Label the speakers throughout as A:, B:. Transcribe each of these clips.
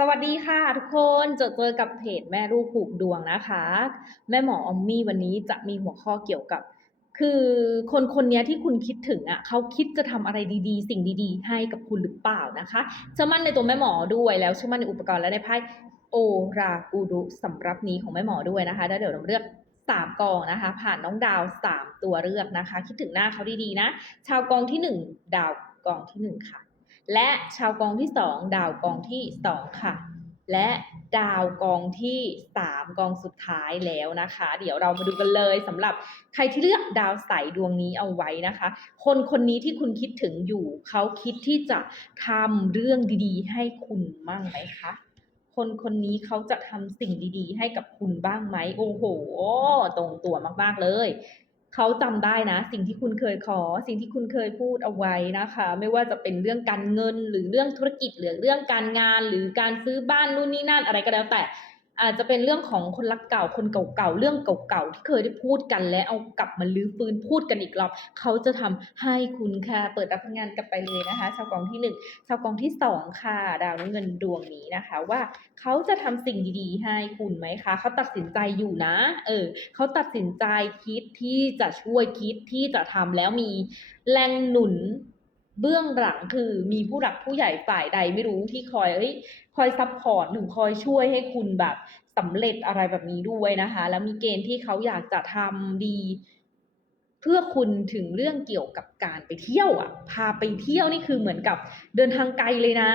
A: สวัสดีค่ะทุกคนเจอเจอกับเพจแม่ลูกผูกดวงนะคะ แม่หมออมมี่วันนี้จะมีหัวข้อเกี่ยวกับ คือคนคนนี้ที่คุณคิดถึงอะเขาคิดจะทำอะไรดีๆ สิ่งดีๆ ให้กับคุณหรือเปล่านะคะเชื่อมั่นในตัวแม่หมอด้วยแล้วเชื่อมั่นในอุปกรณ์และในไพ่โอรากูรุสำรับนี้ของแม่หมอด้วยนะคะแล้วเดี๋ยวเราเลือกสามกองนะคะ ผ่านน้องดาวสามตัวเลือกนะคะ คิดถึงหน้าเขาดีๆนะ ชาวกองที่หนึ่งดาวกองที่หนึ่งค่ะ และชาวกองที่สองดาวกองที่สองค่ะ และดาวกองที่สามกองสุดท้ายแล้วนะคะ เดี๋ยวเรามาดูกันเลยสำหรับใครที่เลือกดาวใสดวงนี้เอาไว้นะคะ คนคนนี้ที่คุณคิดถึงอยู่ เขาคิดที่จะทำเรื่องดีๆ ให้คุณมั่งไหมคะคนคนนี้เขาจะทำสิ่งดีๆ ให้กับคุณบ้างไหมโอ้โห ตรงตัวมากๆเลย เขาจำได้นะ สิ่งที่คุณเคยขอ สิ่งที่คุณเคยพูดเอาไว้นะคะ ไม่ว่าจะเป็นเรื่องการเงินหรือเรื่องธุรกิจหรือเรื่องการงาน หรือการซื้อบ้านนู่นนี่นั่นอะไรก็แล้วแต่ อาจจะเป็นเรื่องของคนรักเก่าคนเก่าๆเรื่องเก่าๆที่เคยได้พูดกันและเอากลับมาลื้อฟื้นพูดกันอีกรอบเขาจะทำให้คุณค่ะเปิดรับงานกลับไปเลยนะคะชาวกองที่หนึ่งชาวกองที่สองค่ะ ดาวน้เงินดวงนี้นะคะ ว่าเขาจะทำสิ่งดีๆ ให้คุณไหมคะเขาตัดสินใจอยู่นะ เออเขาตัดสินใจคิดที่จะช่วยคิดที่จะทำแล้วมีแรงหนุน เบื้องหลังคือมีผู้หลักผู้ใหญ่ฝ่ายใดไม่รู้ที่คอยเอ้ยคอยซัพพอร์ตหรือคอยช่วยให้คุณแบบสำเร็จอะไรแบบนี้ด้วยนะคะ แล้วมีเกณฑ์ที่เขาอยากจะทำดี เพื่อคุณถึงเรื่องเกี่ยวกับการไปเที่ยวอะ พาไปเที่ยวนี่คือเหมือนกับเดินทางไกลเลยนะ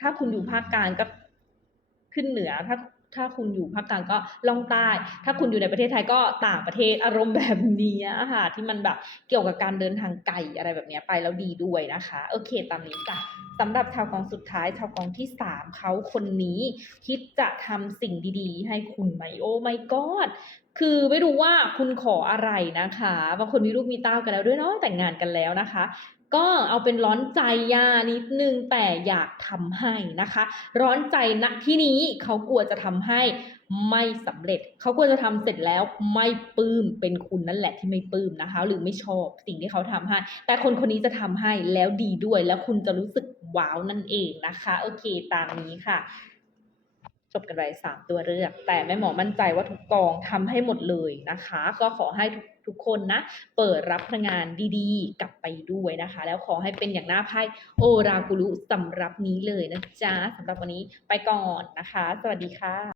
A: ถ้าคุณอยู่ภาคกลางก็ขึ้นเหนือถ้า ถ้าคุณอยู่ภาคกลางก็ล่องใต้ ถ้าคุณอยู่ในประเทศไทยก็ต่างประเทศอารมณ์แบบนี้ค่ะที่มันแบบเกี่ยวกับการเดินทางไกลอะไรแบบนี้ไปแล้วดีด้วยนะคะ โอเคตามนี้จ้ะสำหรับชาวกองสุดท้ายชาวกองที่สามเขาคนนี้คิดจะทำสิ่งดีๆ ให้คุณไหมโอ้ my god คือไม่รู้ว่าคุณขออะไรนะคะ บางคนมีลูกมีเต้ากันแล้วด้วยเนาะแต่งงานกันแล้วนะคะ ก็เอาเป็นร้อนใจยานิดนึงแต่อยากทำให้นะคะ ร้อนใจณที่นี้เขากลัวจะทำให้ไม่สำเร็จ เขากลัวจะทำเสร็จแล้วไม่ปลื้มเป็นคุณนั่นแหละที่ไม่ปลื้มนะคะ หรือไม่ชอบสิ่งที่เขาทำให้ แต่คนคนนี้จะทำให้แล้วดีด้วยแล้วคุณจะรู้สึกว้าวนั่นเองนะคะ โอเคตามนี้ค่ะจบกันไปสามตัวเลือก แต่แม่หมอมั่นใจว่าทุกกองทำให้หมดเลยนะคะ ก็ขอให้ทุก ทุกคนนะ เปิดรับพลังงานดีๆ กลับไปด้วยนะคะ แล้วขอให้เป็นอย่างหน้าไพ่โอรากุลุสำหรับนี้เลยนะจ๊ะสำหรับวันนี้ไปก่อนนะคะ สวัสดีค่ะ